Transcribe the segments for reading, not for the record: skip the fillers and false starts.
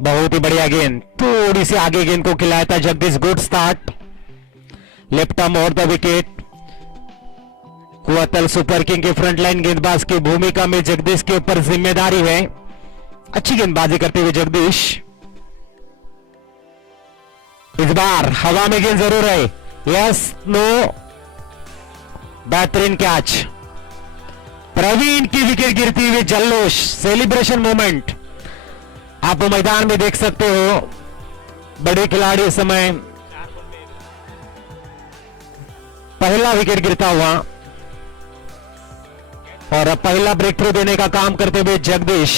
बहुत ही बढ़िया गेंद, थोड़ी सी आगे गेंद को खिलाया था Jagdish. Good start, left arm over the wicket. कुआतल सुपर किंग के फ्रंटलाइन गेंदबाज की भूमिका में जगदीश के ऊपर जिम्मेदारी है। अच्छी गेंदबाजी करते हुए जगदीश। इस बार हवा में गेंद जरूर है, यस नो, बेहतरीन कैच। प्रवीण की विकेट गिरती हुई जल्लोष, सेलिब्रेशन मोमेंट आप मैदान में देख सकते हो। बड़े खिलाड़ी इस समय पहला विकेट गिरता हुआ और पहला ब्रेक थ्रू देने का काम करते हुए जगदीश।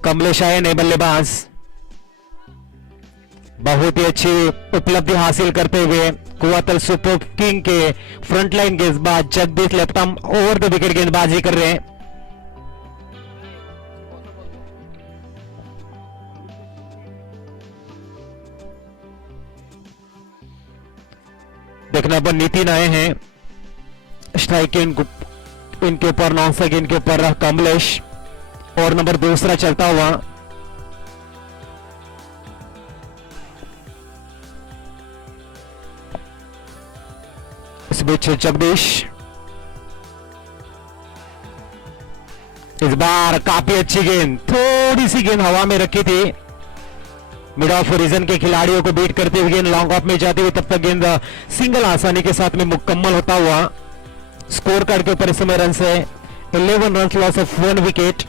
कमलेश आए नए बल्लेबाज, बहुत ही अच्छी उपलब्धि हासिल करते हुए कुआतल सुपर किंग के फ्रंटलाइन गेंदबाज Jagdish left arm over the wicket गेंदबाजी कर रहे हैं। देखना पर नितिन आए हैं स्ट्राइक इनके ऊपर, नॉन स्ट्राइक इनके ऊपर कमलेश, और नंबर दूसरा चलता हुआ। इस बीच जगदीश इस बार काफी अच्छी गेंद, थोड़ी सी गेंद हवा में रखी थी। मिड ऑफ रीजन के खिलाड़ियों को बीट करते हुए गेंद लॉन्ग ऑफ में जाती हुई, तब तक गेंद सिंगल आसानी के साथ में मुकम्मल होता हुआ। स्कोर कार्ड के ऊपर इस समय रन है 11 रन, लॉस ऑफ 1 विकेट।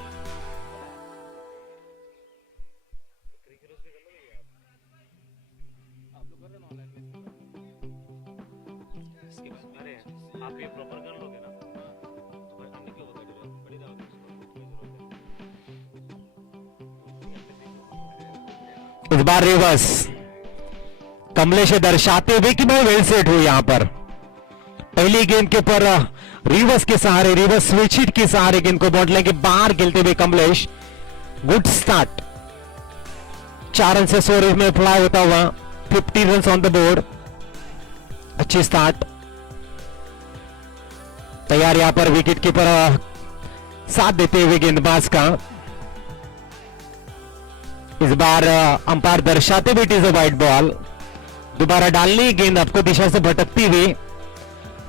इस बार रिवर्स, कमलेश दर्शाते हुए कि मैं वेल सेट हूं यहां पर। पहली गेंद के ऊपर रिवर्स के सहारे, रिवर्स स्विच हिट के सहारे गेंद को बाउंड्री के बाहर खेलते हुए कमलेश। गुड स्टार्ट, 4 रन से 100 में फ्लाई होता हुआ, 50 रन ऑन द बोर्ड। अच्छी स्टार्ट, तैयार यहां पर विकेट कीपर साथ देते हुए गेंदबाज का। इस बार अंपायर दर्शाते हुए it is a wide ball. दोबारा डालनी गेंद आपको दिशा से भटकती हुई,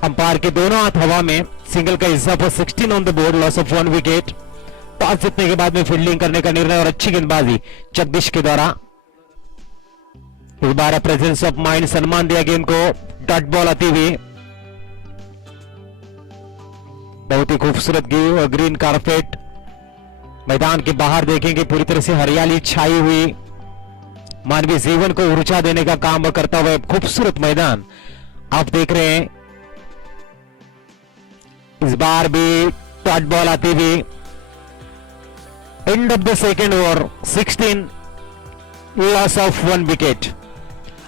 अंपायर के दोनों हाथ हवा में, सिंगल का हिस्सा पर 16 on the board, loss of 1 wicket. Toss जीतने के बाद में फील्डिंग करने का निर्णय और अच्छी गेंदबाजी जगदीश के द्वारा। इस बार प्रेजेंस ऑफ माइंड सम्मान दिया गेंद को, डॉट बॉल आती हुई। बहुत ही खूबसूरत ग्रीन कारपेट, मैदान के बाहर देखेंगे पूरी तरह से हरियाली छाई हुई, मानवीय जीवन को ऊर्जा देने का काम करता हुआ खूबसूरत मैदान आप देख रहे हैं। इस बार भी डॉट बॉल आती हुई, and of the second over, 16, loss of 1 wicket.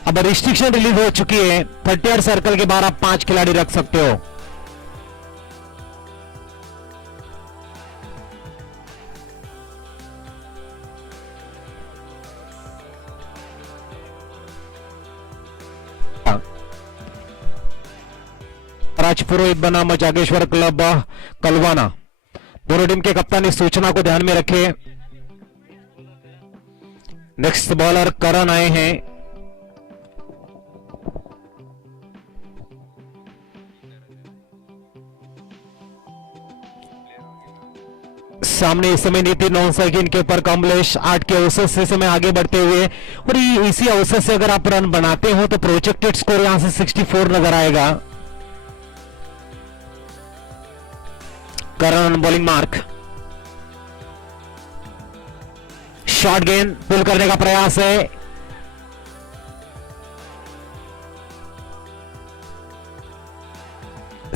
अब रिस्ट्रिक्शन रिलीज हो चुकी है, 30 सर्कल के बाहर आप 5 खिलाड़ी रख सकते हो। राजपुरोहित बनाम जागेश्वर क्लब कलवाना, दोनों टीम के कप्तान इस सूचना को ध्यान में रखे। नेक्स्ट बॉलर करण आए हैं। सामने इस समय नीति नॉन स्ट्राइक के ऊपर कमलेश 8 के औसत से समय आगे बढ़ते हुए, और इसी औसत से अगर आप रन बनाते हो तो प्रोजेक्टेड स्कोर यहां से 64 नजर आएगा। करण बॉलिंग मार्क, शॉर्ट गेंद पुल करने का प्रयास है,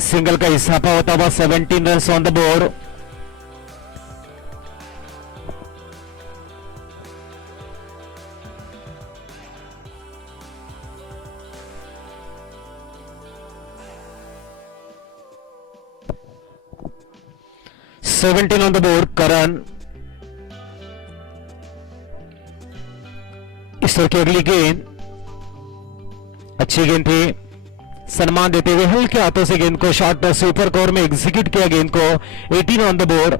सिंगल का इजाफा होता हुआ 17 run on the board. Seventeen on the board Karan. इस तरह की अगली गेंद, अच्छी गेंद थी, सम्मान देते हुए हल्के हाथों से गेंद को शॉर्ट पर सुपर कवर में एग्जीक्यूट किया गेंद को 18 ऑन द बोर्ड।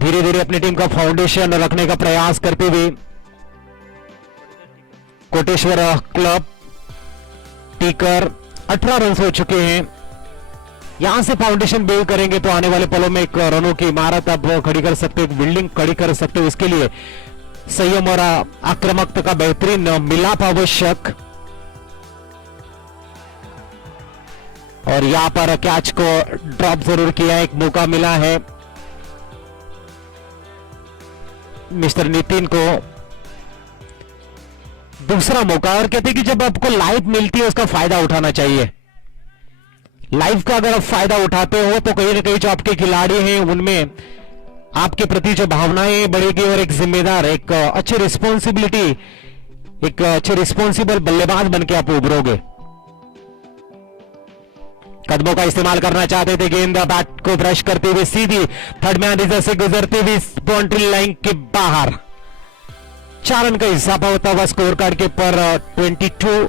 धीरे धीरे अपनी टीम का फाउंडेशन रखने का प्रयास करते हुए कोटेश्वर क्लब टीकर 18 रन हो चुके हैं। यहां से फाउंडेशन बिल्ड करेंगे तो आने वाले पलों में एक रनों की इमारत अब खड़ी कर सकते हो, एक बिल्डिंग खड़ी कर सकते हो। इसके लिए संयम और आक्रामकता का बेहतरीन मिलाप आवश्यक। और यहां पर कैच को ड्रॉप जरूर किया, एक मौका मिला है मिस्टर नितिन को, दूसरा मौका। और कहते हैं कि जब आपको लाइफ मिलती है उसका फायदा उठाना चाहिए। लाइफ का अगर आप फायदा उठाते हो तो कहीं ना कहीं जो आपके खिलाड़ी हैं उनमें आपके प्रति जो भावनाएं बढ़ेगी और एक जिम्मेदार, एक अच्छी रिस्पॉन्सिबिलिटी, एक अच्छे रिस्पॉन्सिबल बल्लेबाज बनके आप उभरोगे। कदमों का इस्तेमाल करना चाहते थे, गेंद बैट को ब्रश करते हुए सीधी थर्ड मैन रिजर्व से गुजरते हुए बाउंड्री लाइन के बाहर। 4 रन का इजाफा होता हुआ स्कोर कार्ड के पर 22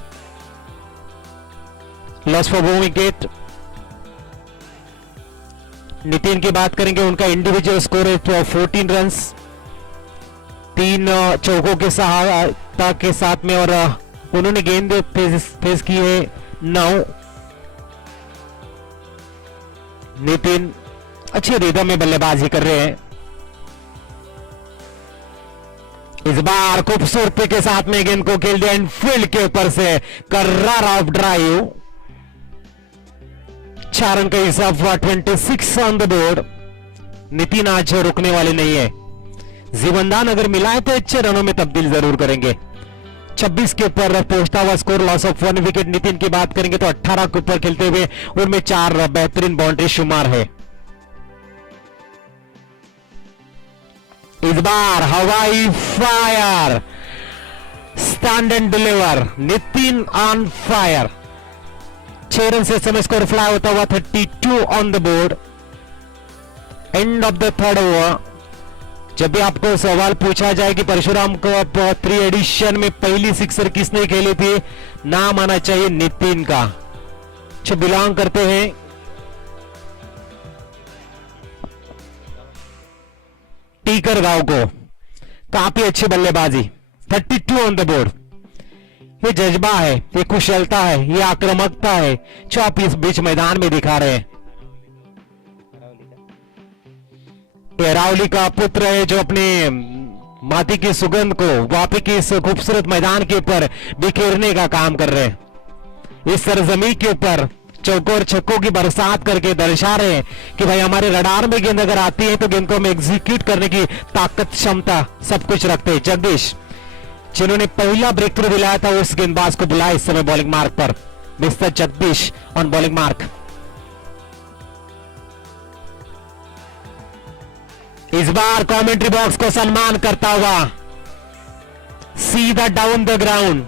loss for one wicket. Nitin की बात करेंगे, उनका इंडिविजुअल स्कोर है 14 रन, 3 चौकों के सहायता के साथ में, और उन्होंने गेंद फेस की है 9। नितिन अच्छे रिदम में बल्लेबाजी कर रहे हैं। इस बार खूबसूरती के साथ में गेंद को खेल दिया इनफील्ड के ऊपर से, कर्रार ऑफ ड्राइव। 4 रन का हिसाब 26 ऑन द बोर्ड। नितिन आज रुकने वाले नहीं है, जीवनदान अगर मिला है तो अच्छे रनों में तब्दील जरूर करेंगे। 26 के ऊपर पहुंचता हुआ score, loss of 1 wicket. Nitin की बात करेंगे तो 18 के ऊपर खेलते हुए उनमें 4 बेहतरीन बाउंड्री शुमार है। इस बार हवाई fire, stand and deliver, Nitin on fire. 6 run से समय स्कोर फ्लाई होता हुआ 32 on the board. And of the third over. जब भी आपको सवाल पूछा जाए कि परशुराम को अब 3 एडिशन में पहली सिक्सर किसने खेली थी, नाम आना चाहिए नितिन का, जो बिलोंग करते हैं टीकर गांव को। काफी अच्छी बल्लेबाजी, 32 ऑन द बोर्ड। ये जज्बा है, ये कुशलता है, ये आक्रामकता है जो आप इस बीच मैदान में दिखा रहे हैं। अरावली का पुत्र है जो अपने माटी की सुगंध को वापी के इस खूबसूरत मैदान के ऊपर बिखेरने का काम कर रहे हैं। इस सरजमी के ऊपर चौकों और छक्कों की बरसात करके दर्शा रहे हैं कि भाई हमारे रडार में गेंद अगर आती है तो गेंद को हम एग्जीक्यूट करने की ताकत, क्षमता सब कुछ रखते हैं। जगदीश जिन्होंने पहला ब्रेक थ्रू दिलाया था उस गेंदबाज को बुलाया इस समय बॉलिंग मार्क पर। Mister Jagdish on bowling mark. इस बार कमेंट्री बॉक्स को सम्मान करता हुआ सीधा डाउन द ग्राउंड,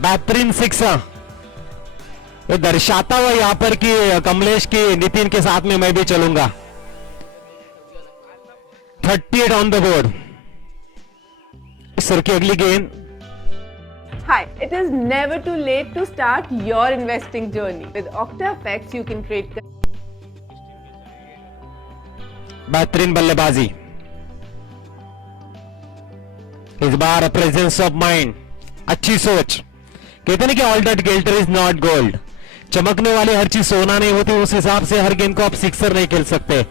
बेहतरीन सिक्सर। ये दर्शाता हुआ यहां पर कि कमलेश की नितिन के साथ में मैं भी चलूंगा। 38 ऑन द बोर्ड। सर की अगली गेंद। Hi, it is never too late to start your investing journey. With OctaFX, you can create. बेहतरीन बल्लेबाजी। इस बार प्रेजेंस ऑफ माइंड, अच्छी सोच। कहते हैं कि all that glitter is not gold. चमकने वाले हर चीज सोना नहीं होती, उस हिसाब से हर गेंद को आप सिक्सर नहीं खेल सकते।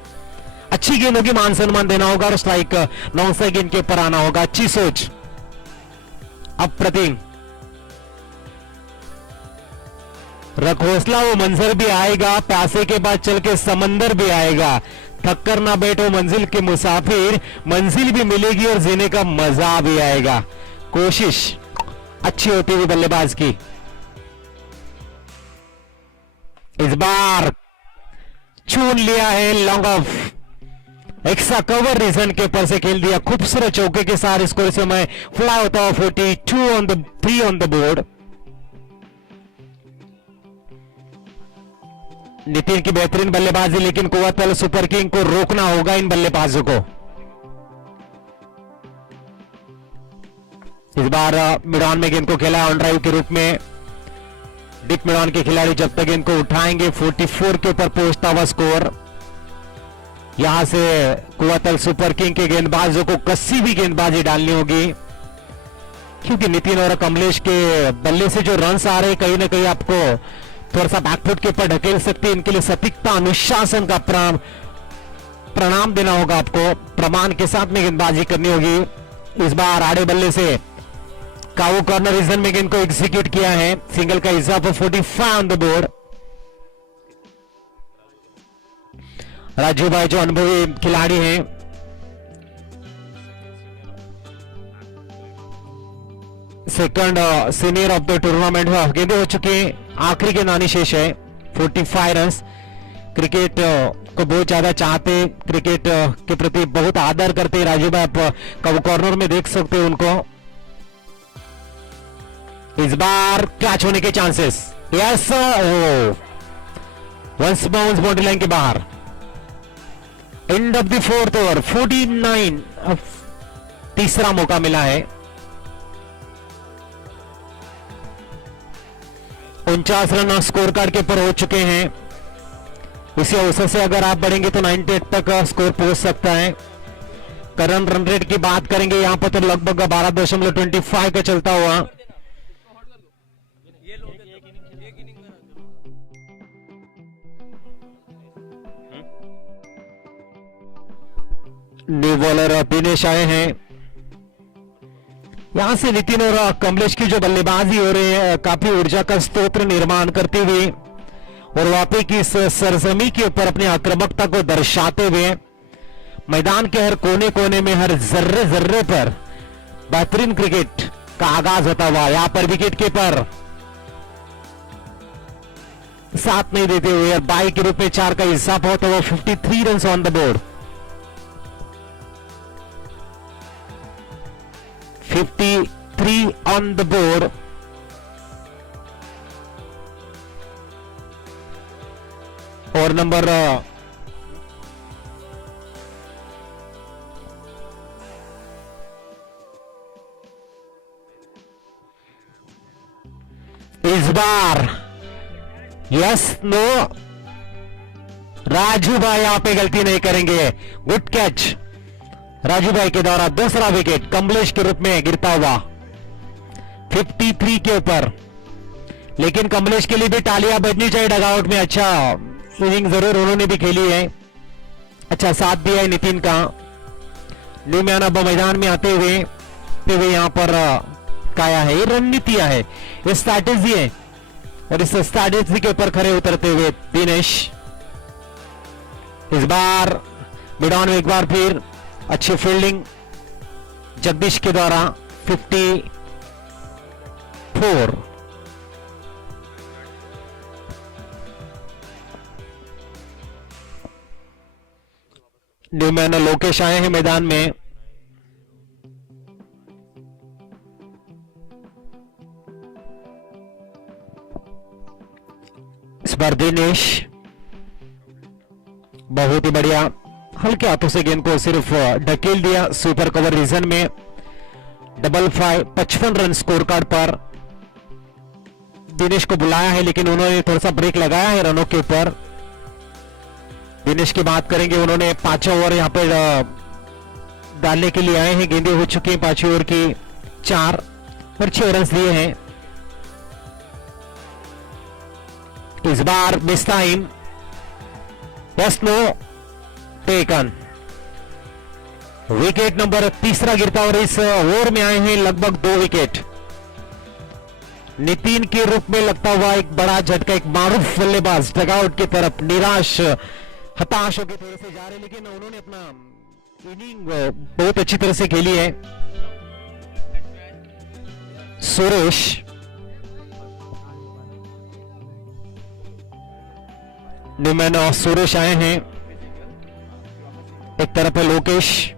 अच्छी गेंदों की मान सम्मान देना होगा और स्ट्राइक 9 गेंद के ऊपर आना होगा। अच्छी सोच, अप्रतिम। रख हौसला, वो मंजर भी आएगा, प्यासे के बाद चल के समंदर भी आएगा। थक कर ना बैठो मंजिल के मुसाफिर, मंजिल भी मिलेगी और जीने का मजा भी आएगा। कोशिश अच्छी होती हुई बल्लेबाज की। इस बार चुन लिया है long off, extra cover region के ऊपर से खेल दिया खूबसूरत चौके के साथ। स्कोर समय फ्लाई होता हुआ 42 on the 3 on the board. Nitin की बेहतरीन बल्लेबाजी, लेकिन कुव्वतल सुपर किंग को रोकना होगा इन बल्लेबाजों को। इस बार मिड ऑन में गेंद को खेला ऑन ड्राइव के रूप में। डिप मिडॉन के खिलाड़ी जब तक इनको उठाएंगे 44 के ऊपर पहुंचता हुआ स्कोर। यहां से कुवतल सुपर किंग के गेंदबाजों को कसी भी गेंदबाजी डालनी होगी, क्योंकि नितिन और कमलेश के बल्ले से जो रन्स आ रहे हैं कहीं ना कहीं आपको थोड़ा सा बैकफुट के ऊपर ढकेल सकते हैं। इनके लिए सटीकता अनुशासन का प्रणाम देना होगा, आपको प्रमाण के साथ में गेंदबाजी करनी होगी। इस बार आड़े बल्ले से कावू कॉर्नर रीजन में गेंद को एग्जीक्यूट किया है। सिंगल का हिस्सा पर 45 ऑन द बोर्ड। राजू भाई जो अनुभवी खिलाड़ी हैं, second senior of the tournament में गेंदे हो चुके हैं। आखिरी गेंद आनी शेष है। 45 रन। क्रिकेट को बहुत ज्यादा चाहते, क्रिकेट के प्रति बहुत आदर करते राजू भाई। आप कब कॉर्नर में देख सकते हैं उनको। इस बार कैच होने के chances. Yes, once bounce boundary line के बाहर। End of the fourth over 49। तीसरा मौका मिला है। 49 रन स्कोर कार्ड के ऊपर हो चुके हैं। इसी अवसर से अगर आप बढ़ेंगे तो 98 तक स्कोर पहुंच सकता है। करंट रन रेट की बात करेंगे यहां पर तो लगभग 12.25 का चलता हुआ। न्यू बॉलर दिनेश आए हैं। यहां से नितिन और कमलेश की जो बल्लेबाजी हो रही है काफी ऊर्जा का स्रोत निर्माण करते हुए और वापस की सरजमी के ऊपर अपनी आक्रामकता को दर्शाते हुए मैदान के हर कोने कोने में हर जर्रे जर्रे पर बेहतरीन क्रिकेट का आगाज होता हुआ। यहां पर विकेट कीपर साथ नहीं देते हुए और बाई के रूप में 4 का हिस्सा होता हुआ 53 run on the board. 53 on the board. और नंबर इस बार यस नो, राजू भाई यहां पे गलती नहीं करेंगे। गुड कैच राजू भाई के द्वारा। दूसरा विकेट कमलेश के रूप में गिरता हुआ 53 के ऊपर। लेकिन कमलेश के लिए भी तालियां बजनी चाहिए। डगआउट में अच्छा इनिंग जरूर उन्होंने भी खेली है, अच्छा साथ दिया है नितिन का। न्यू मैन अब मैदान में आते हुए यहां पर काया है, ये रणनीतियां है, ये स्ट्रैटेजी है और इस स्ट्रैटेजी के ऊपर खड़े उतरते हुए दिनेश। इस बार मिडॉन में एक बार फिर अच्छी फील्डिंग जगदीश के द्वारा 54। न्यू मैन लोकेश आए हैं मैदान में। इस बार दिनेश बहुत ही बढ़िया हल्के हाथों से गेंद को सिर्फ ढकेल दिया सुपर कवर रीजन में। 55 रन स्कोर कार्ड पर। दिनेश को बुलाया है लेकिन उन्होंने थोड़ा सा ब्रेक लगाया है रनों के ऊपर। दिनेश की बात करेंगे, उन्होंने 5 ओवर यहां पर डालने के लिए आए हैं। गेंदे हो चुके हैं 5 ओवर की 4 और 6 रन दिए हैं। इस बार miss time. Yes no taken. Wicket number तीसरा गिरता और इस ओवर में आए हैं लगभग 2 विकेट। नितिन के रूप में लगता हुआ एक बड़ा झटका, एक मारूफ बल्लेबाज डगआउट की तरफ निराश हताश होकर थोड़े से जा रहे, लेकिन उन्होंने अपना इनिंग बहुत अच्छी तरह से खेली है। सुरेश न्यूमैन और सुरेश आए हैं। एक तरफ है लोकेश।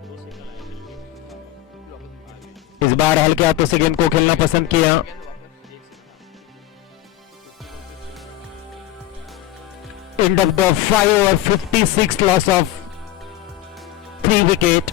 इस बार हल्के हाथों से गेंद को खेलना पसंद किया। End of the 5 over 56 loss of 3 wicket.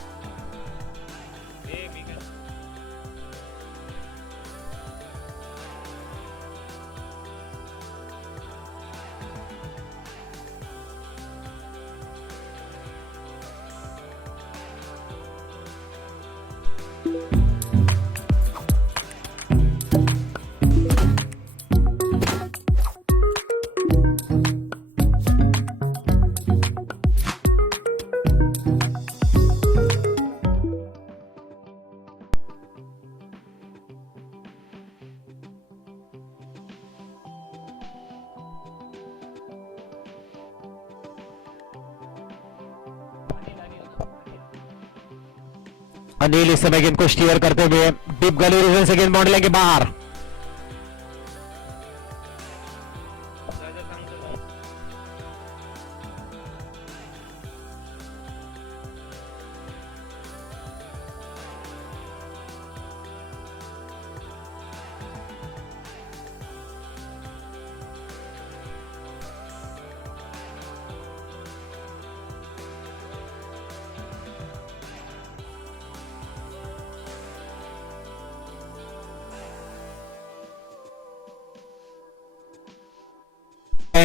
Anil इस समय गेंद को स्टीयर करते हुए डीप गली रीजन से गेंद बाउंड्री लाइन के बाहर।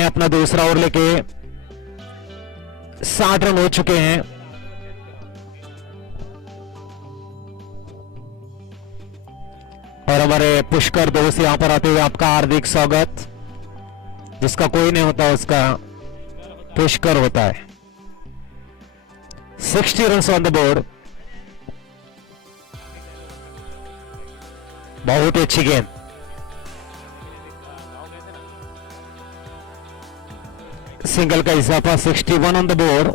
अपना दूसरा ओवर लेके 60 रन हो चुके हैं। और हमारे पुष्कर दोस्त यहां पर आते हुए आपका हार्दिक स्वागत। जिसका कोई नहीं होता उसका पुष्कर होता है। 60 रन ऑन द बोर्ड। बहुत ही अच्छी गेंद। सिंगल का इजाफा 61 on the board.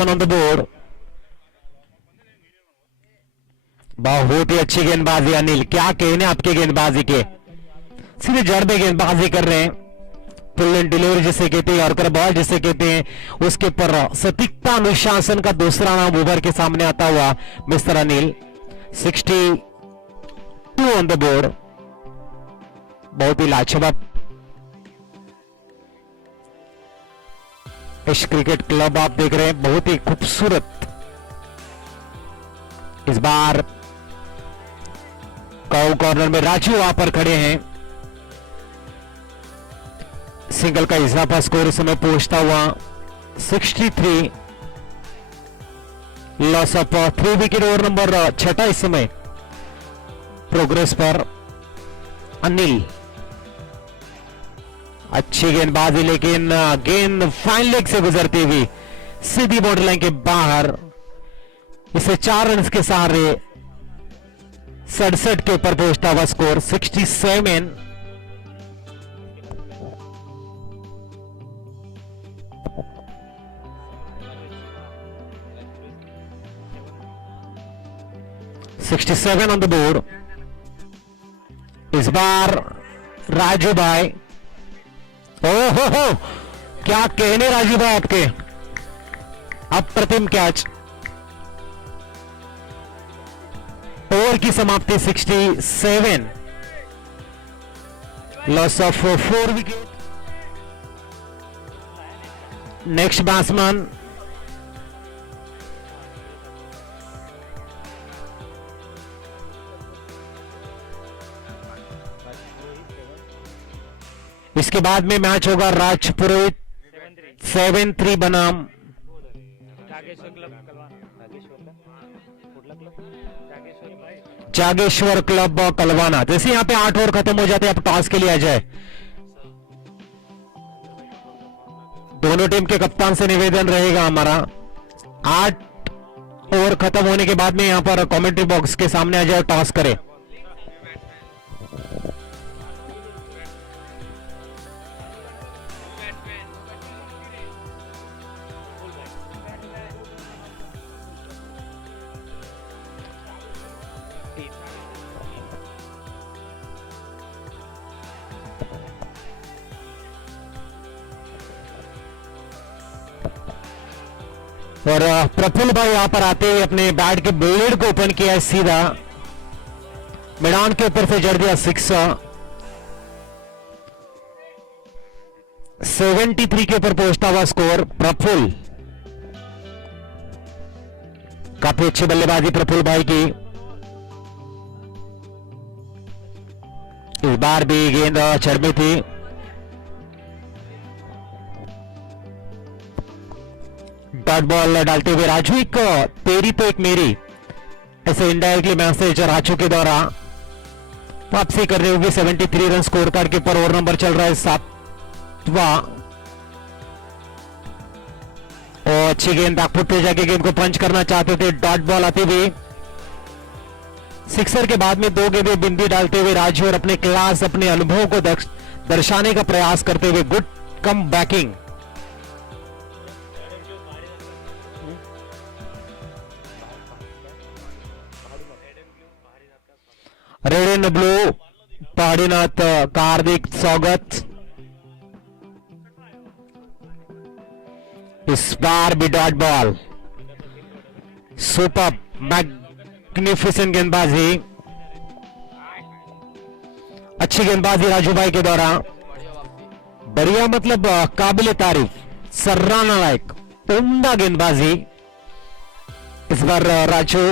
On the board. बहुत ही अच्छी गेंदबाजी अनिल, क्या कहने आपके गेंदबाजी के। सीधे जड़ में गेंदबाजी कर रहे हैं। पुल एंड डिलीवरी जिसे कहते हैं, यॉर्कर बॉल जिसे कहते हैं, उसके ऊपर सटीकता अनुशासन का दूसरा नाम उभर के सामने आता हुआ mister Anil. 62 on the board. बहुत ही लाजवाब इस क्रिकेट क्लब आप देख रहे हैं, बहुत ही खूबसूरत। इस बार काउ कॉर्नर में राजू वहां पर खड़े हैं। सिंगल का इजाफा स्कोर इस समय पहुंचता हुआ 63। Loss of 3 wicket. Over number 6 इस समय प्रोग्रेस पर अनिल। अच्छी गेंदबाजी, लेकिन गेंद फाइन लेग से गुजरती हुई सीधी बॉर्डर लाइन के बाहर। इसे 4 रन के सहारे 67 के ऊपर पहुंचता हुआ स्कोर 67। On the board. इस बार राजू भाई, हो क्या कहने राजू भाई आपके। अप्रतिम कैच। ओवर की समाप्ति 67। Loss of 4 wicket. Next batsman इसके बाद में मैच होगा राजपुरोहित 7-3 बनाम जागेश्वर क्लब कलवाना। जैसे यहां पे 8 ओवर खत्म हो जाते हैं, अब टॉस के लिए आ जाए। दोनों टीम के कप्तान से निवेदन रहेगा हमारा, 8 ओवर खत्म होने के बाद में यहां पर कमेंट्री बॉक्स के सामने आ जाए, टॉस करे। और प्रफुल्ल भाई यहां पर आते हुए अपने बैट के ब्लेड को ओपन किया है, सीधा मैदान के ऊपर से जड़ दिया 6। 73 के ऊपर पहुंचता हुआ स्कोर प्रफुल्ल। काफी अच्छी बल्लेबाजी प्रफुल्ल भाई की। इस बार भी गेंद चरमी थी। डॉट बॉल डालते हुए राजू, एक तेरी तो एक मेरी, ऐसे इनडायरेक्टली मैसेज राजू के द्वारा वापसी कर रहे होगी। 73 रन स्कोर कार्ड के ऊपर ओवर नंबर चल रहा है 7वां। और अच्छी गेंद बैकफुट पे जाके गेंद को पंच करना चाहते थे। डॉट बॉल आते हुए सिक्सर के बाद में 2 गेंदें बिंदी डालते हुए राजू और अपने क्लास, अपने अनुभव को दर्शाने का प्रयास करते हुए good come backing. Red and blue Paharinath का हार्दिक स्वागत। इस बार भी डॉट बॉल, सुपर मैग्निफिसेंट गेंदबाजी, अच्छी गेंदबाजी राजू भाई के द्वारा। बढ़िया मतलब काबिल तारीफ, सराहना लायक, उम्दा गेंदबाजी। इस बार राजू,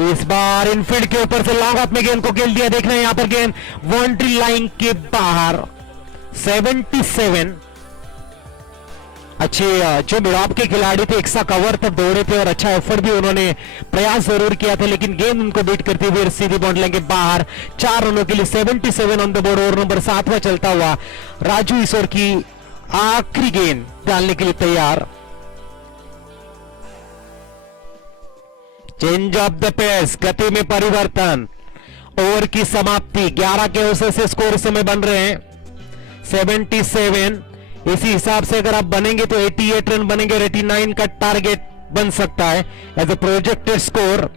इस बार इनफील्ड के ऊपर से लॉन्ग ऑफ में गेंद को खेल दिया। देखना है यहां पर गेंद बाउंड्री लाइन के बाहर। 77। अच्छे जो मिडाप के खिलाड़ी थे, एक सा कवर तब दौड़े थे और अच्छा एफर्ट भी उन्होंने प्रयास जरूर किया था, लेकिन गेंद उनको बीट करते हुए सीधी बाउंड्री लाइन के बाहर 4 रनों के लिए 77 on the board. Over number 7वां चलता हुआ राजू इस ओवर की आखिरी गेंद डालने के लिए तैयार। चेंज ऑफ द पेस, गति में परिवर्तन, ओवर की समाप्ति। 11 के औसत से स्कोर इस समय बन रहे हैं 77। इसी हिसाब से अगर आप बनेंगे तो 88 रन बनेंगे और 89 का टारगेट बन सकता है as a projected score.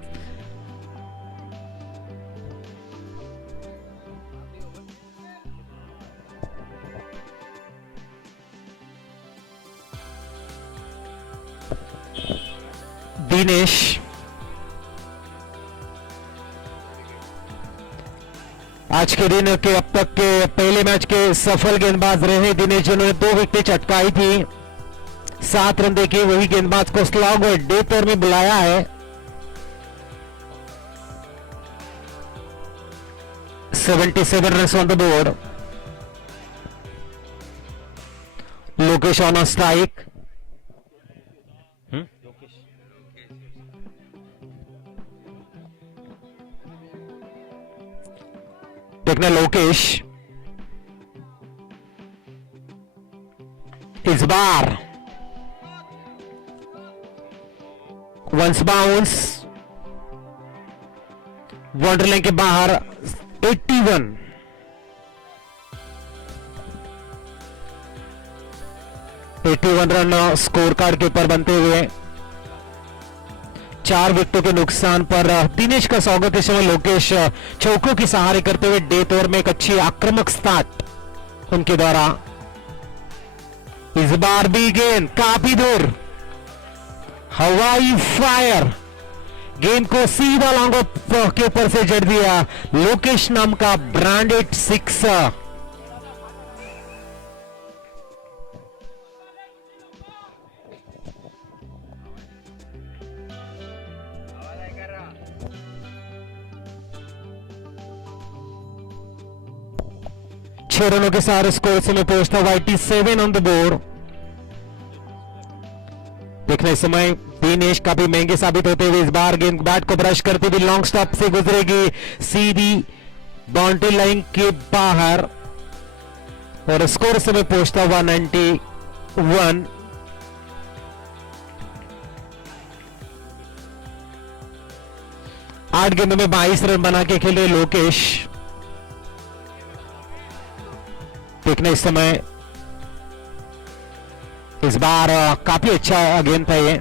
Dinesh, आज के दिन के अब तक के पहले मैच के सफल गेंदबाज रहे दिनेश, जिन्होंने 2 विकेट चटकाई थी, 7 रन देके वही गेंदबाज को स्लॉग और डेथ ओवर में बुलाया है। 77 run on the board. Lokesh on strike. देखना लोकेश, इस बार वंस बाउंस, बाउंड्री लाइन के बाहर 81। रन स्कोर कार्ड के ऊपर बनते हुए 4 विकेटों के नुकसान पर दिनेश का स्वागत। इस समय लोकेश चौकों की सहारे करते हुए डेथ ओवर में एक अच्छी आक्रामक स्टार्ट उनके द्वारा। इस बार भी गेंद काफी दूर, हवाई फायर, गेंद को सीधा लॉन्ग ऑफ के ऊपर से जड़ दिया। लोकेश नाम का ब्रांडेड 6। छह रनों के सारे स्कोर से में पहुंचता हुआ 87 ऑन द बोर्ड। देखने इस समय दिनेश काफी महंगे साबित होते हुए इस बार गेंद बैट को ब्रश करते हुए लॉन्ग स्टॉप से गुजरेगी सीधी बाउंड्री लाइन के बाहर और स्कोर से में पहुंचता हुआ 91। आठ गेंदों में 22 रन बना के खेले लोकेश। देखना इस समय इस बार काफी अच्छा गेंद था ये,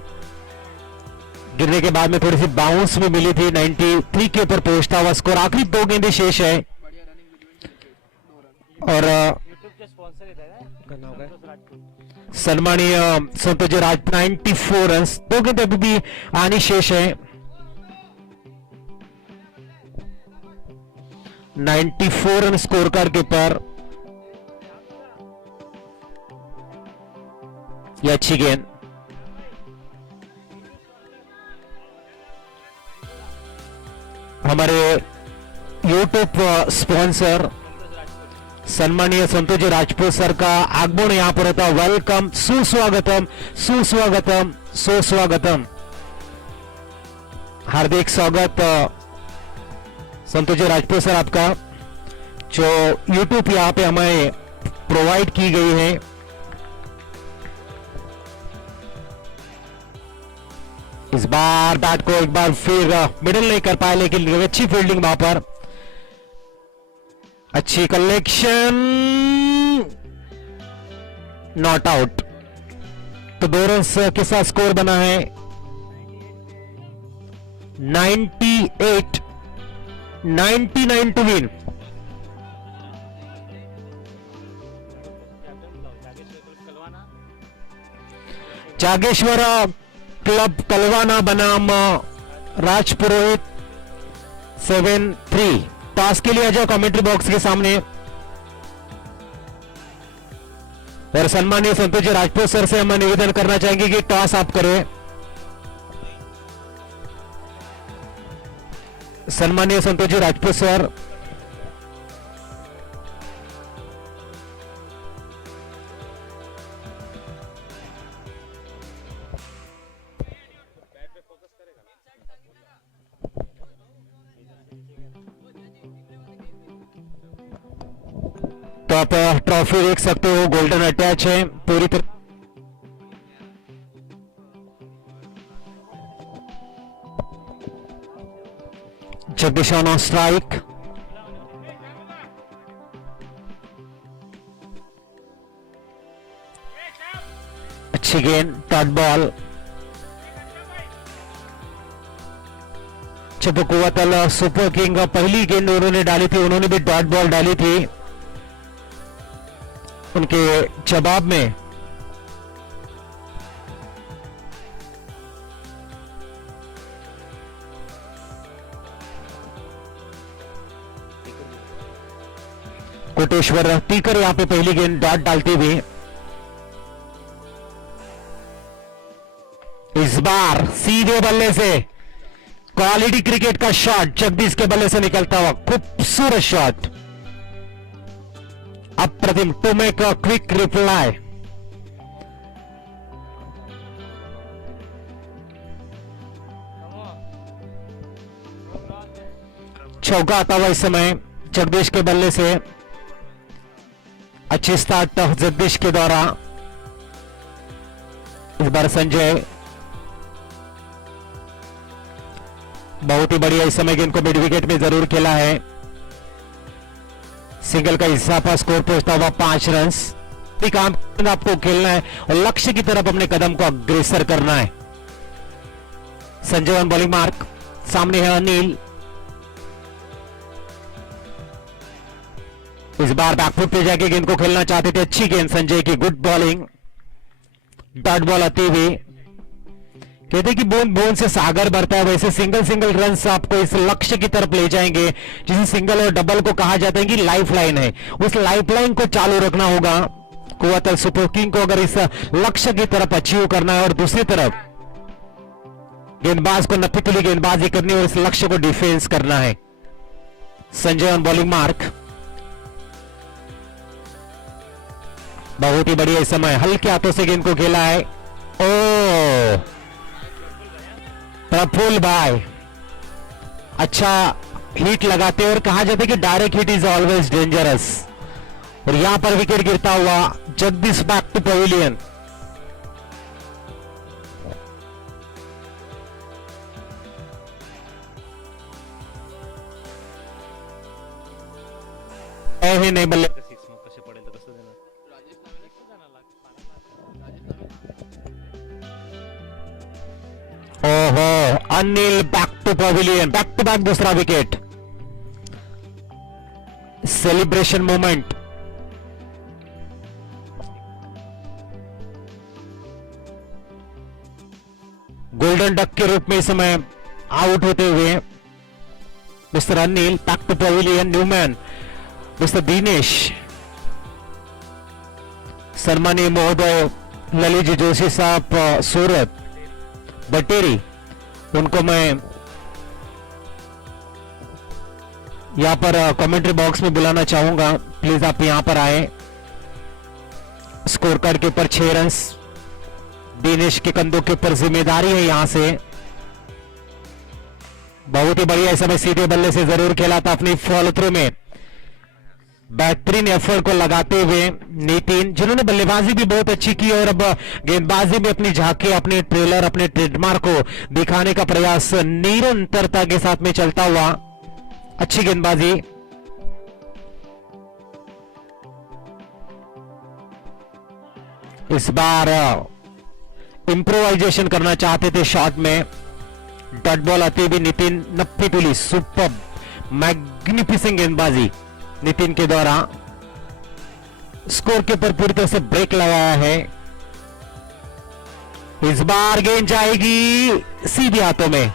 गिरने के बाद में थोड़ी सी बाउंस भी मिली थी। 93 के ऊपर पहुंचता हुआ स्कोर। आखिरी 2 गेंदें शेष है और सम्मानीय संतोष राज 94 रन। 2 गेंदें अभी भी आनी शेष है। 94 रन स्कोर कार्ड के ऊपर। ये अच्छी गेंद, हमारे यूट्यूब स्पॉन्सर सम्मानीय संतोषजी राजपूत सर का आगमन यहां पर होता। वेलकम, सुस्वागतम, सुस्वागतम, सुस्वागतम, हार्दिक स्वागत संतोषजी राजपूत सर आपका, जो यूट्यूब यहां पे हमें प्रोवाइड की गई है। इस बार बैट को एक बार फिर मिडिल नहीं कर पाए, लेकिन अच्छी फील्डिंग वहां पर, अच्छी कलेक्शन, नॉट आउट। तो 2 रन्स के साथ स्कोर बना है 98, 99 टू विन। जागेश्वर क्लब कलवाना बनाम राजपुरोहित 7-3। टॉस के लिए आ जाओ कमेंट्री बॉक्स के सामने और सम्मानीय संतोष जी राजपूत सर से हम निवेदन करना चाहेंगे कि टॉस आप करें। सम्मानीय संतोष जी राजपूत सर, तो आप ट्रॉफी देख सकते हो, गोल्डन अटैच है पूरी तरह। जगदीश ऑन स्ट्राइक, अच्छी गेंद, डॉट बॉल। चपकुवतल सुपर किंग पहली गेंद उन्होंने डाली थी, उन्होंने भी डॉट बॉल डाली थी। उनके जवाब में कोटेश्वर टीकर यहां पे पहली गेंद डॉट डालती हुई। इस बार सीधे बल्ले से क्वालिटी क्रिकेट का शॉट जगदीश के बल्ले से निकलता हुआ, खूबसूरत शॉट, अप्रतिम, to make a quick reply. चौका आता हुआ इस समय जगदीश के बल्ले से। अच्छी स्टार्ट जगदीश के द्वारा। इस बार संजय बहुत ही बढ़िया इस समय गेंद को मिड विकेट में जरूर खेला है। सिंगल का हिस्सा पर स्कोर पहुंचता हुआ 5 रन्स। काम आपको खेलना है और लक्ष्य की तरफ अपने कदम को अग्रेसर करना है। संजय ऑन बॉलिंग मार्क, सामने है अनिल। इस बार बैकफुट पे जाके गेंद को खेलना चाहते थे, अच्छी गेंद संजय की, गुड बॉलिंग, डॉट बॉल आती हुई। कहते कि बूंद बूंद से सागर भरता है, वैसे सिंगल सिंगल रन आपको इस लक्ष्य की तरफ ले जाएंगे, जिसे सिंगल और डबल को कहा जाता है कि लाइफ लाइन है। उस लाइफ लाइन को चालू रखना होगा कुवतल सुपर किंग को, अगर इस लक्ष्य की तरफ अचीव करना है। और दूसरी तरफ गेंदबाज को नपीतुली गेंदबाजी करनी और इस लक्ष्य को डिफेंस करना है। संजय ऑन बॉलिंग मार्क, बहुत ही बढ़िया इस समय हल्के हाथों से गेंद को खेला है। ओ प्रफुल्ल भाई अच्छा हिट लगाते और कहा जाता है कि direct hit is always dangerous. और यहां पर विकेट गिरता हुआ जगदीश बैक टू पवेलियन। नहीं बल्ले ओहो, Anil back to pavilion, back to back दूसरा wicket. Celebration moment. Golden duck के रूप में इस समय आउट होते हुए mister Anil, back to pavilion, Newman, mister Dinesh, सम्मानीय महोदय ललित जी जोशी साहब सूरत बटेरी, उनको मैं यहाँ पर कमेंट्री बॉक्स में बुलाना चाहूंगा, प्लीज आप यहाँ पर आए। स्कोर कार्ड के ऊपर 6 रन दिनेश के कंधों के ऊपर जिम्मेदारी है यहां से। बहुत ही बढ़िया इस समय सीधे बल्ले से जरूर खेला था अपनी फॉलो थ्रू में, बेहतरीन एफर्ट को लगाते हुए नितिन, जिन्होंने बल्लेबाजी भी बहुत अच्छी की और अब गेंदबाजी में अपनी झांकी, अपने ट्रेलर, अपने ट्रेडमार्क को दिखाने का प्रयास निरंतरता के साथ में चलता हुआ। अच्छी गेंदबाजी। इस बार इंप्रोवाइजेशन करना चाहते थे शॉट में, डॉट बॉल आते हुए नितिन, नप्पी तुली, सुपर मैग्निफिसेंट गेंदबाजी नितिन के द्वारा। स्कोर के ऊपर पूरी तरह से ब्रेक लगाया है। इस बार गेंद जाएगी सीधे हाथों में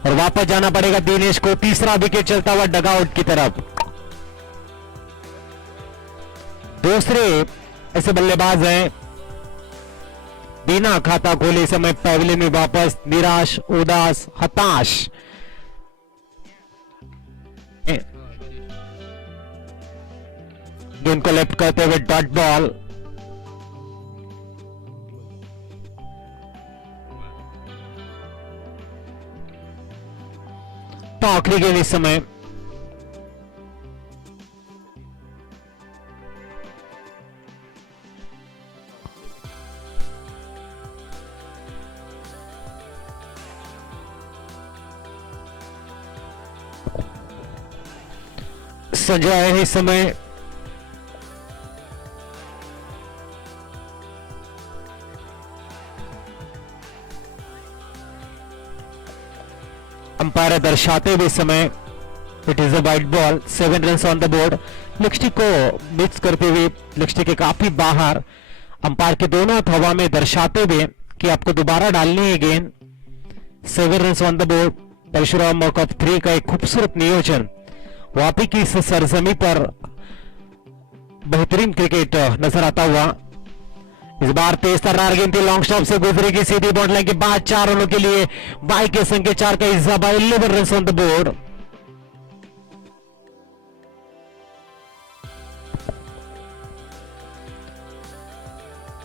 और वापस जाना पड़ेगा दिनेश को। तीसरा विकेट चलता हुआ डगआउट की तरफ। दूसरे ऐसे बल्लेबाज हैं बिना खाता खोले इस समय पैविलियन में वापस, निराश, उदास, हताश। गेंद को लेफ्ट करते हुए डॉट बॉल। तो आखिरी गेंद इस समय संजय है इस समय। अंपायर दर्शाते हुए समय it is a wide ball, 7 run on the board. लिक्स्टिक को मिक्स करते हुए लिक्स्टिक के काफी बाहर, अंपायर के दोनों हाथ हवा में दर्शाते हुए कि आपको दोबारा डालनी है गेंद। 7 run on the board. Parshuram मॉक ऑफ 3 का एक खूबसूरत नियोजन वापी की इस सरजमी पर बेहतरीन क्रिकेट नजर आता हुआ। इस बार तेज तर्रार गेंद थी, लॉन्ग स्टॉप से गुजरेगी सीधी बॉर्डर लाइन के बाद 4 रनों के लिए बाई के संख्या 4 का हिस्सा by 11 run on the board.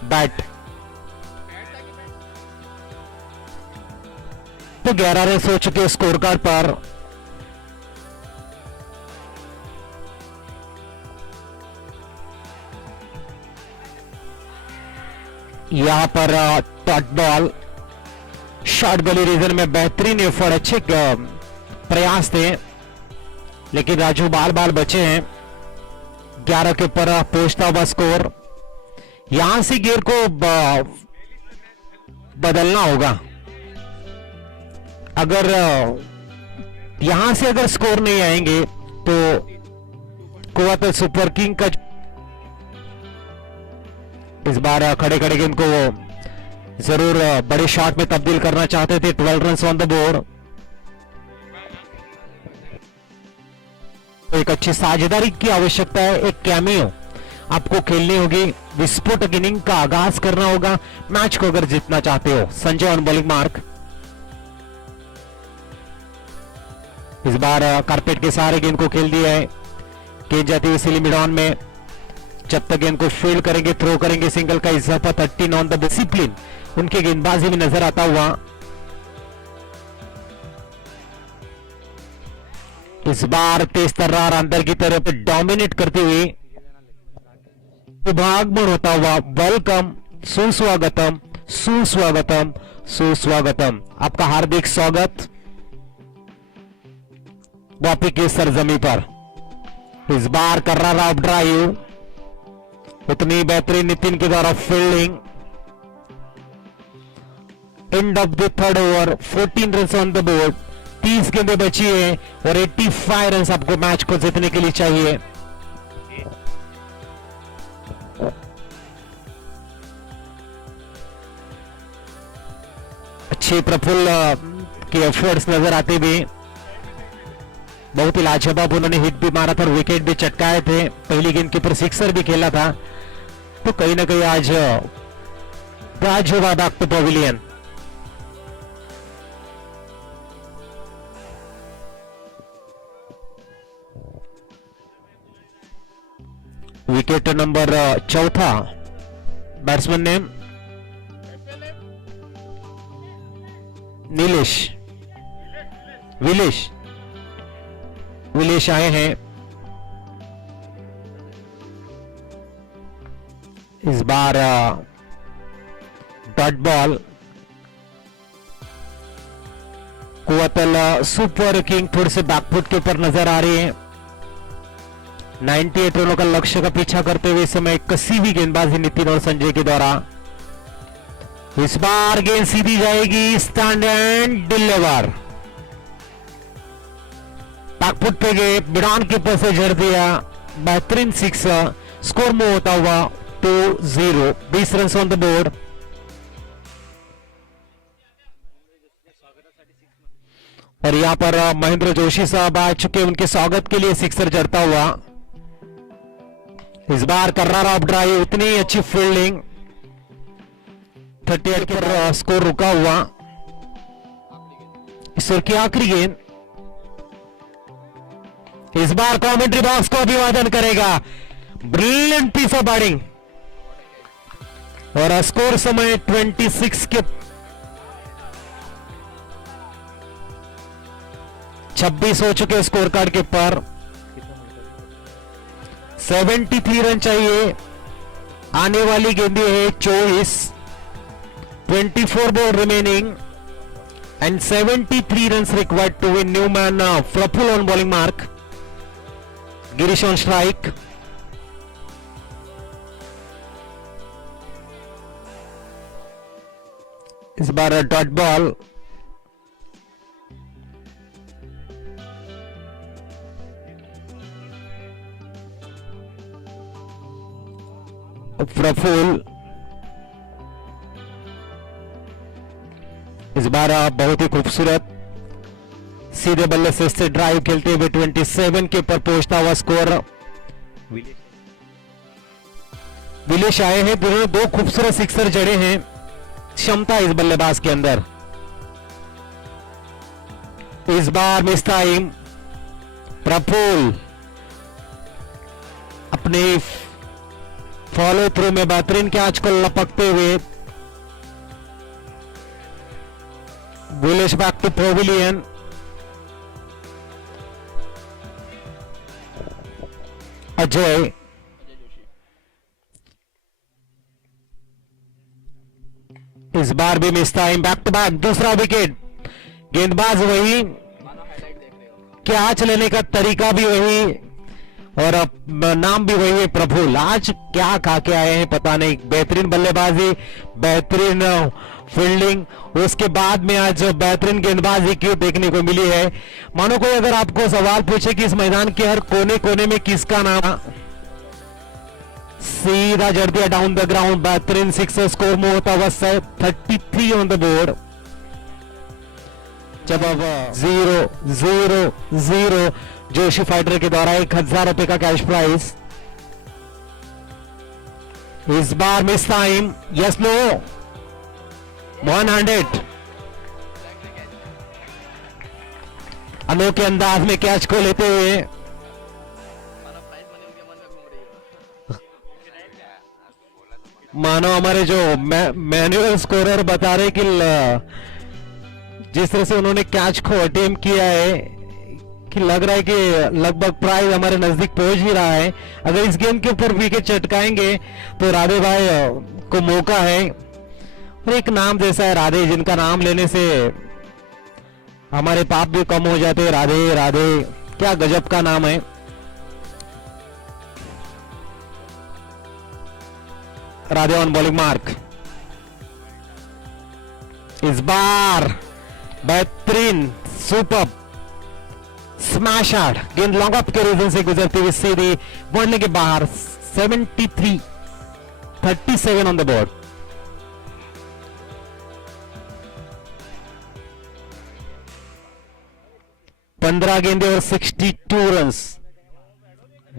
Bat तो 11 रन हो चुके स्कोर कार्ड पर। यहां पर डॉट बॉल, शॉर्ट गली रीजन में बेहतरीन एफर्ट, अच्छे प्रयास थे, लेकिन राजू बाल बाल बचे हैं। 11 के ऊपर पहुंचता हुआ स्कोर। यहां से गियर को बदलना होगा। अगर यहां से अगर स्कोर नहीं आएंगे तो कुवैत सुपर किंग का इस बार खड़े खड़े गेंद को जरूर बड़े शॉट में तब्दील करना चाहते थे। 12 रन ऑन द बोर्ड। एक अच्छी साझेदारी की आवश्यकता है, एक कैमियो आपको खेलनी होगी, विस्फोटक इनिंग का आगाज करना होगा मैच को अगर जीतना चाहते हो। Sanjay on bowling mark. इस बार कारपेट के सहारे गेंद को खेल दिया है। गेंद जाती हुई सिली मिड ऑन में, जब तक गेंद को फील्ड करेंगे, थ्रो करेंगे, सिंगल का इजाफा 13 ऑन द डिसिप्लिन उनके गेंदबाजी में नजर आता हुआ। इस बार तेज तर्रार अंदर की तरफ डोमिनेट करते हुए विभागमन होता हुआ। वेलकम, सुस्वागतम, सुस्वागतम, सुस्वागतम। आपका हार्दिक स्वागत वापी की सरजमी पर। इस बार कर रहा ऑफ ड्राइव, उतनी बेहतरीन नितिन के द्वारा fielding. And of the third over, 14 run on the board. 30 गेंदें बची है और 85 रन आपको मैच को जीतने के लिए चाहिए। अच्छे प्रफुल्ल के एफर्ट्स नजर आते भी, बहुत ही लाजवाब उन्होंने हिट भी मारा था और विकेट भी चटकाए थे। पहली गेंद के ऊपर सिक्सर भी खेला था, तो कहीं ना कहीं आज राज हुआ डॉक्टर पवेलियन। विकेट नंबर चौथा, बैट्समैन नेम नीलेश, विलेश आए हैं। इस बार डॉट बॉल, कुवतल सुपर किंग थोड़े से बैकफुट के ऊपर नजर आ रही है। 98 रनों का लक्ष्य का पीछा करते हुए इस समय कसी हुई गेंदबाजी नितिन और संजय के द्वारा। इस बार गेंद सीधी जाएगी, स्टैंड एंड डिलीवर, बैकफुट पे गए, बिडान के ऊपर से झड़ दिया, बेहतरीन सिक्स। स्कोर में होता हुआ 2-0, 20 रन ऑन द बोर्ड। और यहां पर महेंद्र जोशी साहब आ चुके, उनके स्वागत के लिए सिक्सर जड़ता हुआ। इस बार कर्रार ऑफ ड्राइव, उतनी अच्छी फील्डिंग, 38 पर स्कोर रुका हुआ। इस ओवर की आखिरी गेंद, इस बार कमेंट्री बॉक्स को अभिवादन करेगा, ब्रिलियंट पीस ऑफ बैटिंग। और स्कोर समय 26 के 26 हो चुके स्कोर कार्ड के ऊपर। 73 रन चाहिए, आने वाली गेंदें है 24, 24 ball remaining and 73 run required to win. Newman Praful on bowling mark, Girish on strike. इस बार डॉट बॉल, प्रफुल इस बार बहुत ही खूबसूरत सीधे बल्ले से ड्राइव खेलते हुए 27 के ऊपर पहुंचता हुआ स्कोर। विलेश आए हैं, दोनों दो खूबसूरत सिक्सर जड़े हैं, क्षमता इस बल्लेबाज के अंदर। इस बार मिस टाइम, प्रफुल अपने फॉलो थ्रू में बेहतरीन कैच को लपकते हुए Vilesh back to pavilion. Ajay इस बार भी miss time, back to back दूसरा विकेट। गेंदबाज वही, कैच लेने का तरीका भी वही और नाम भी वही है प्रफुल। आज क्या खा के आए हैं पता नहीं, बेहतरीन बल्लेबाजी, बेहतरीन फील्डिंग, उसके बाद में आज बेहतरीन गेंदबाजी क्यों देखने को मिली है। मानो कोई अगर आपको सवाल पूछे कि इस मैदान के हर कोने कोने में किसका नाम, सीधा जड़ दिया डाउन द ग्राउंड, बेहतरीन सिक्सर। स्कोर में होता हुआ 33 ऑन द बोर्ड। जब अब 0-0-0 जोशी फाइटर के द्वारा 1000 रुपए का कैश प्राइज। इस बार मिस टाइम, यस नो 100। अनोखे अंदाज में कैच को लेते हुए मानो हमारे जो मैनुअल स्कोरर बता रहे कि जिस तरह से उन्होंने कैच को अटेम्प्ट किया है कि लग रहा है कि लगभग प्राइज हमारे नजदीक पहुंच ही रहा है। अगर इस गेंद के ऊपर विकेट चटकाएंगे तो राधे भाई को मौका है। और एक नाम जैसा है राधे, जिनका नाम लेने से हमारे पाप भी कम हो जाते हैं। राधे राधे, क्या गजब का नाम है। Radhe on bowling mark. इस बार बेहतरीन सुपर स्मैश आउट, गेंद लॉन्ग अप के रीजन से गुजरती हुई सीधी बढ़ने के बाहर। 37 ऑन द बोर्ड। पंद्रह गेंदे और 62 रन्स,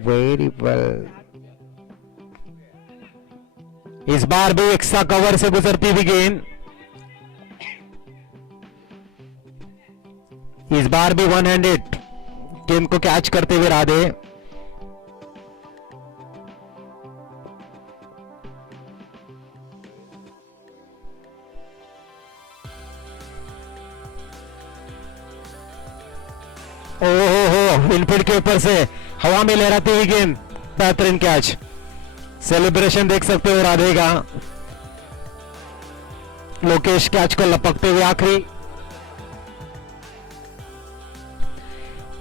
वेरी वेल। इस बार भी एक्स्ट्रा कवर से गुजरती हुई गेंद, इस बार भी 100 गेंद को कैच करते हुए राधे। ओहो, इनफील्ड के ऊपर से हवा में लहराती हुई गेंद, बेहतरीन कैच। सेलिब्रेशन देख सकते हो राधे का। लोकेश कैच को लपकते हुए आखिरी,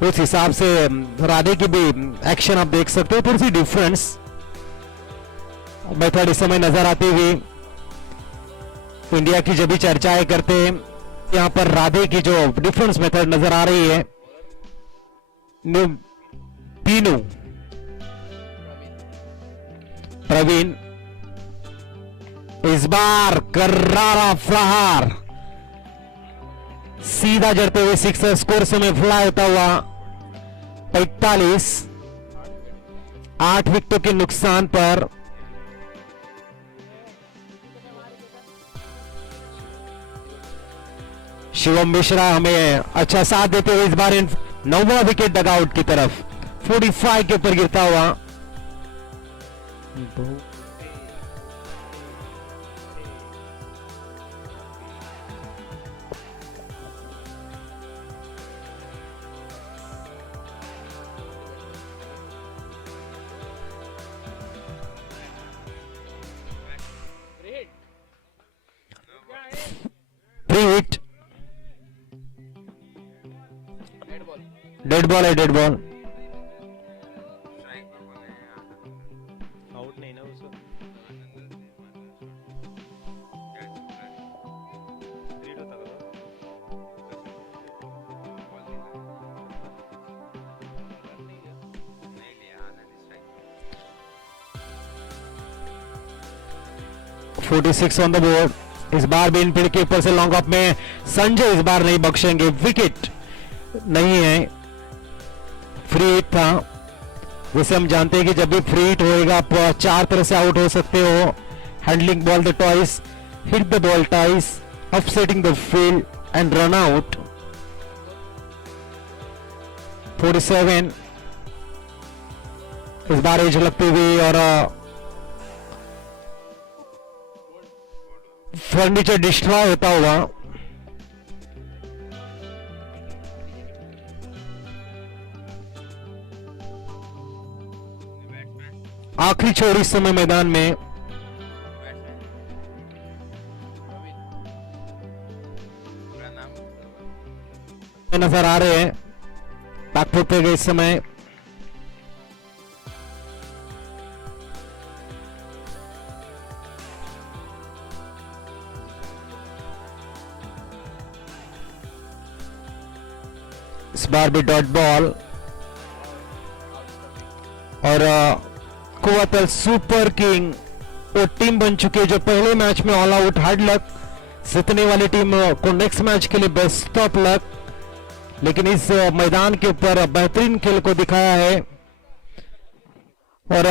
उस हिसाब से राधे की भी एक्शन आप देख सकते हो, थोड़ी सी डिफरेंस मेथड इस समय नजर आती हुई। इंडिया की जब भी चर्चाएं करते हैं, यहां पर राधे की जो डिफरेंस मेथड नजर आ रही है, पीनू प्रवीण इस बार करारा प्रहार, सीधा जड़ते हुए सिक्सर, स्कोर से में फ्लाई होता हुआ 45, 8 विकेटों के नुकसान पर। शिवम मिश्रा हमें अच्छा साथ देते हुए इस बार 9वां विकेट डगआउट की तरफ 45 के ऊपर गिरता हुआ। फ्री हिट, डेड बॉल है, डेड बॉल। आउट नहीं ना उसको, रीड होता का 46 ऑन द बोर्ड। इस बार भी इनफील्ड के ऊपर से लॉन्ग ऑफ में संजय इस बार नहीं बख्शेंगे, विकेट नहीं है, फ्री हिट था। वैसे हम जानते हैं कि जब भी फ्री हिट होएगा आप 4 तरह से आउट हो सकते हो, handling ball the twice, hit the ball twice, upsetting the field and run out. 47 इस बार एज लगती हुई और फर्नीचर डिस्ट्रॉय होता हुआ। आखिरी छोर इस समय मैदान में नजर आ रहे हैं, बैकफुट पे गए इस समय। इस बार भी डॉट बॉल और कुवतल सुपर किंग वो टीम बन चुकी है जो पहले मैच में ऑल आउट, हार्ड लक। जीतने वाली टीम को नेक्स्ट मैच के लिए बेस्ट ऑफ लक, लेकिन इस मैदान के ऊपर बेहतरीन खेल को दिखाया है और